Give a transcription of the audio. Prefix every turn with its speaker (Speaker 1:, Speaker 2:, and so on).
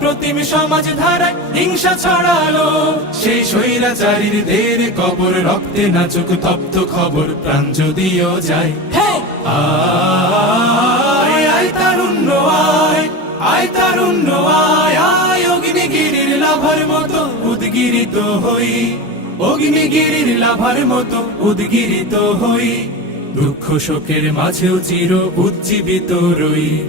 Speaker 1: প্রতিম সমাজ ধারায় হিংসা ছড়ালো। সেই স্বৈরাচারীর দের কবর রক্তে নাচুক তপ্ত খবর প্রাণ যদিও যায়। আয় আয় তারুণ্য আয় আয় তারুণ্য আয় আয় অগ্নিগিরির লাভার মতো উদ্গিরিত হই। অগ্নিগিরির লাভার মতো উদ্গিরিত হই। দুঃখ শোকের মাঝেও চির উজ্জীবিত রই।